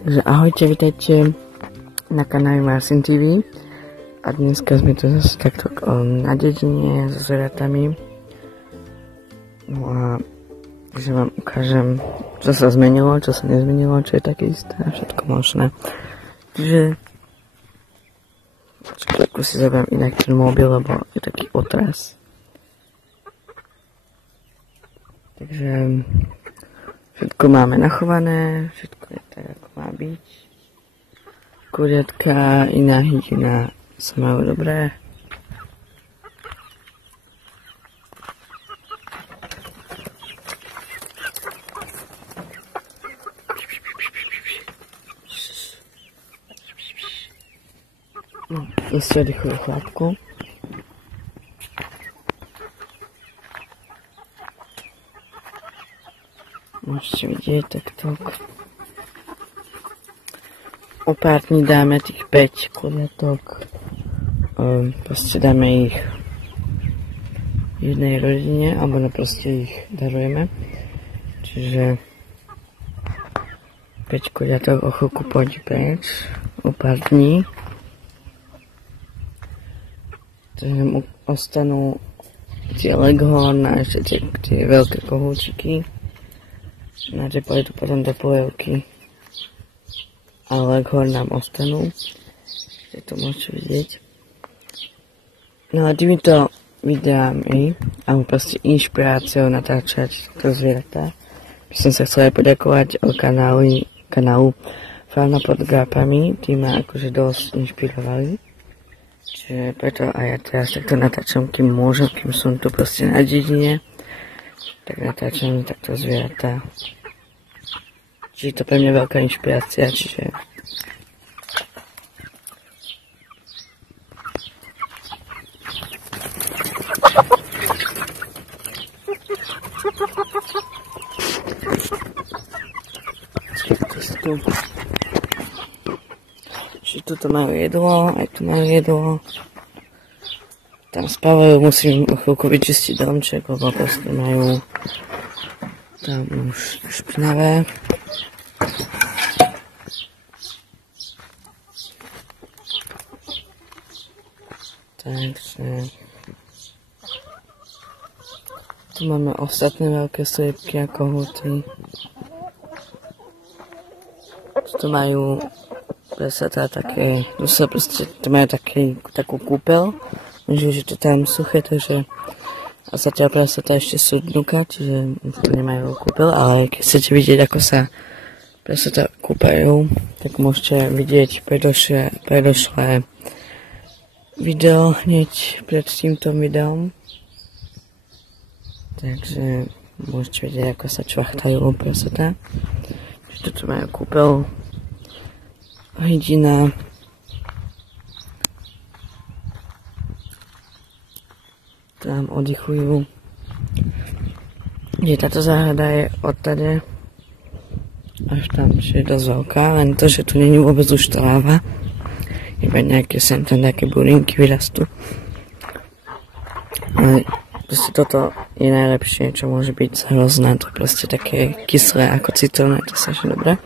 Takže ahojte, vítajte na kanáli Marcin TV a dneska sme tu zase takto na dedine so zvieratami. No a takže vám ukážem, čo sa zmenilo, čo sa nezmenilo, čo je také isté a všetko možné. Takže ako si zabrám inak ten mobil, lebo je taký otras. Takže všetko máme nachované, všetko je tak, ako má byť. Kuriatka, iná hygiena sa majú dobré. No, ešte oddychujú chlapku. Môžete vidieť takto. O pár dní dáme tých 5 kuriatok. Proste dáme ich jednej rodine, alebo proste ich darujeme. Čiže 5 kuriatok o chvíľku pôjde preč. O pár dní. Takže ostanú tie leghorn a ešte tie veľké kohúčiky. Na tie pôjdu potom do polievky. Ale leghorn nám ostanú. Že to môžete vidieť. No a týmito videami, alebo proste inšpiráciou natáčať to zvieratá, by som sa chcela poďakovať o kanálu Fauna pod Grápami. Tí ma akože dosť inšpirovali. Čiže preto aj ja teraz takto natáčam, kým môžem, kým som tu proste na dedine, tak natáčam takto zvieratá. Čiže to pre mňa veľká inšpirácia, čiže čiže tuto majú jedlo, aj tu majú jedlo. Tam spávajú, musím o chvíľku vyčistiť domček, lebo proste majú tam už špinavé. Takže tu máme ostatné veľké sliepky a kohúty. Tu majú presatá také, tu majú takú kúpeľ, že to tam suché, takže a zatiaľ presatá ešte sú dnuka, čiže nemajú kúpeľ, ale keď chcete vidieť, ako sa presatá kúpajú, tak môžete vidieť predošlé video hneď pred týmto videom. Takže môžete vidieť, ako sa čvachtajú presatá. Tu majú kúpeľ, hydina, tam oddychujú. Táto záhrada je odtade až tam, že je dosť veľká, len to, že tu není vôbec už tráva, iba nejaké sem tam nejaké burinky vyrastú. Ale proste toto je najlepšie, čo môže byť hrozné, to je proste také kyslé ako citrónne, to sa ešte dobré.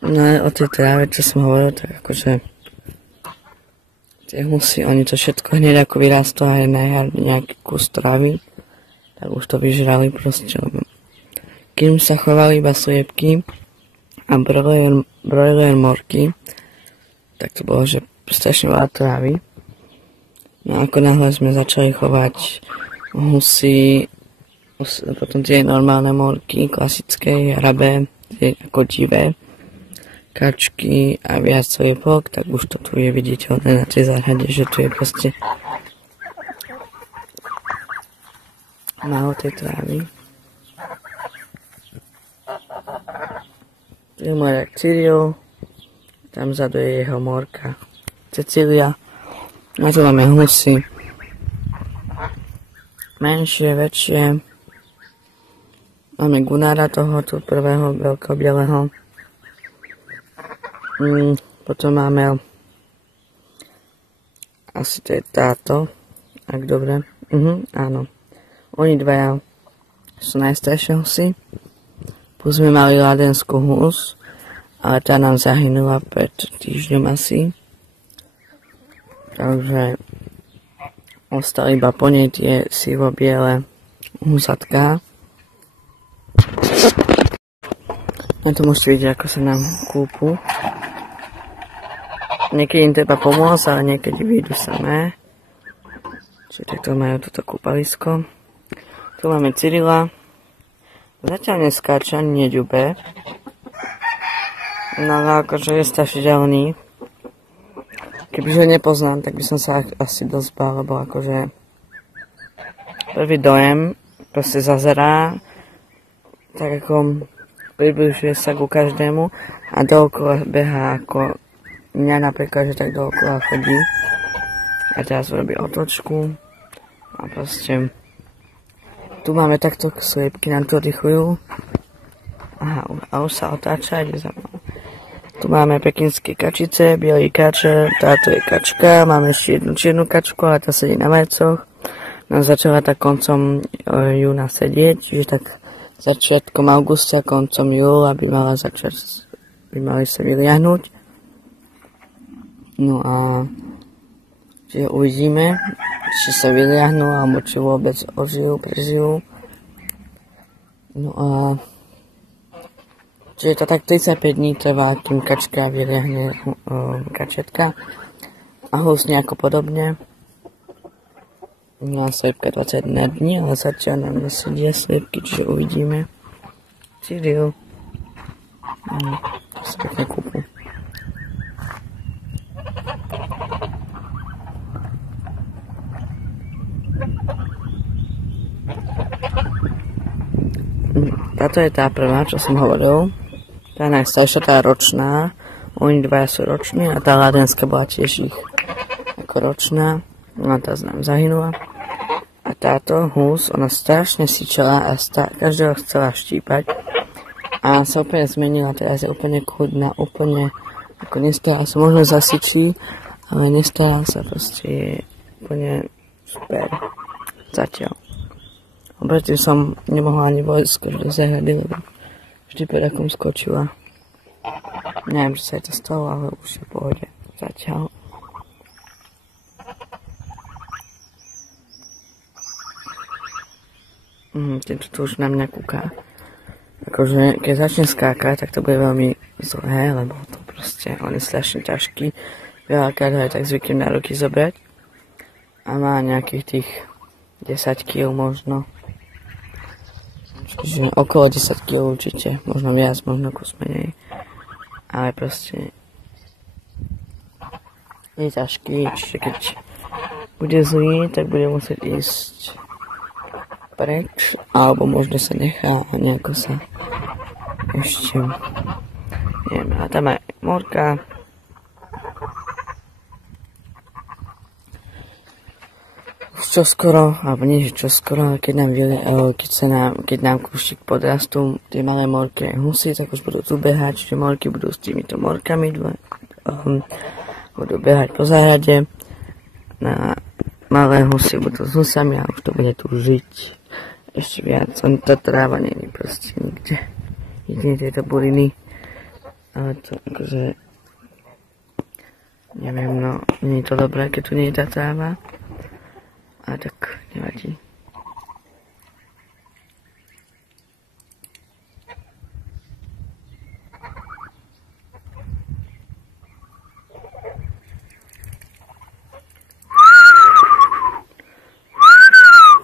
No ale o tej tráve, čo som hovoril, tak akože tie husy, oni to všetko hneď ako vyrastú aj na nejaký kus trávy, tak už to vyžrali proste. Kým sa chovali iba sliepky a broiler morky, tak to bolo, že strašne veľa trávy. No ako náhle sme začali chovať husy, potom tie normálne morky, klasické, hrabé, tie ako divé, kačky a viac sliepok, tak už to tu je viditeľné na tej záhrade, že tu je proste málo tej trávy. Tu je môj Cyril, tam vzadu je jeho morka Cecília. A tu máme husy. Menšie, väčšie. Máme Gunára toho, tu prvého veľkého bieleho. Potom máme asi to je táto, ak dobre. Áno. Oni dvaja sú najstaršie husy. Plus sme mali ladenskú hus ale tá nám zahynula pred týždňom asi. Takže ostali iba po nej tie sivo-biele husatká. Na to môžete vidieť, ako sa nám kúpu. Niekedy im treba pomôcť, ale niekedy vyjdu samé. Čiže takto majú toto kúpalisko. Tu máme Cyrila. Zatiaľ neskáča, neďube. No ale akože je strašidelný. Kebyže ho nepoznám, tak by som sa asi dosť bál, lebo akože prvý dojem proste zazerá, tak ako približuje sa ku každému a dookola behá ako mňa napríklad, že tak dookola chodí a teraz urobí otočku a proste tu máme takto sliepky, nám tu oddychujú. Aha, a už sa otáča, ide za mnou. Tu máme pekinské kačice, bielý kačer, táto je kačka, máme ešte jednu čiernu kačku, ale tá sedí na vajcoch. No začala tak koncom júna sedieť, čiže tak začiatkom augusta, koncom júla by mali sa vyliahnuť. No a čiže uvidíme, či sa vyliahnú, alebo či vôbec prežijú. No a čiže to tak 35 dní trvá, kým kačka vyliahne kačetka. A hus nejako podobne. No a sliepka 21 dní, ale zatiaľ nám nesedia sliepky, čiže uvidíme. Cyril. To sa pekne kúpu. Táto je tá prvá, čo som hovoril. Tá najstaršia, tá ročná. Oni dvaja sú roční a tá ládenská bola tiež ich ako ročná. No a tá nám zahynula. A táto hus, ona strašne syčela a každého chcela štípať. A sa úplne zmenila, teraz je úplne kľudná, úplne ako nestála sa, možno zasyčí, ale nestála sa, proste je úplne super. Zatiaľ. Predtým som nemohla ani vojsť do záhrady, lebo vždy pred akom skočila. Neviem, či sa je to stalo, ale už je v pohode. Zatiaľ. Tento tu už na mňa kúka. Akože, keď začne skákať, tak to bude veľmi zlé, lebo to proste, on je strašne ťažký. Veľakrát ho aj tak zvyknem na ruky zobrať. A má nejakých tých 10 kg možno. Čiže okolo 10 kg určite, možno viac, možno kus menej. Ale proste je ťažký, čiže keď bude zlý, tak bude musieť ísť preč, alebo možno sa nechá a nejako sa ešte, neviem, a tam aj morka. Čoskoro, alebo nie, že čoskoro, ale keď nám kúštik podrastú, tie malé morky a husy, tak už budú tu behať, čiže morky budú s týmito morkami, budú behať po záhrade, na malé husy budú s husami a už to bude tu žiť ešte viac. Tá tráva nie je proste nikde. Jedine tieto buriny, ale to akože, neviem, no, nie je to dobré, keď tu nie je tá tráva. A tak nevadí.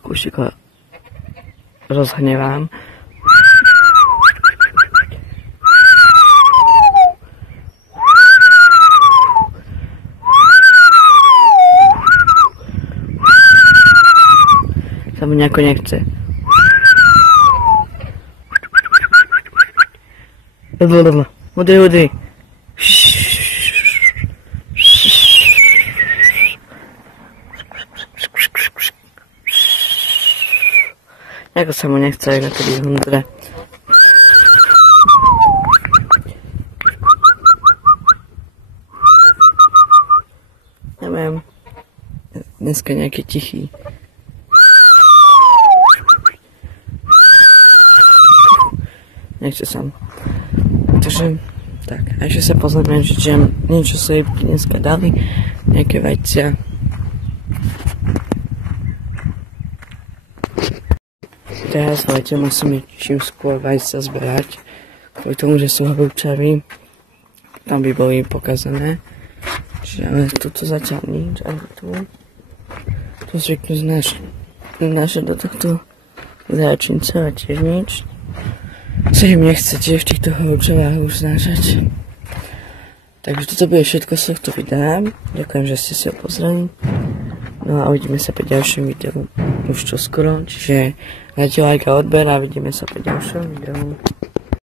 Kúšika rozhnevám. Sa mu nejako nechce. Udri. Nejako sa mu nechce, ako to byť hundre. Neviem. Dneska nejaký tichý. Nechce sa. Takže Tak, a ešte sa pozrieme, že niečo sa rybky dneska dali, nejaké vajcia. Teraz v lete musíme čím skôr vajcia zberať, kvôli tomu, že sú horúčaví, tam by boli pokazané. Čiže ale toto zatiaľ nič, ale tu zvyknú znášať do tohto záčinca a tiež nič. Sa im nechce tiež v týchto horúčavách už znášať. Takže toto bude všetko z tohto videa. Ďakujem, že ste sa pozreli. No a uvidíme sa pri ďalšom videu už čoskoro. Čiže dajte like a odber a vidíme sa pri ďalšom videu.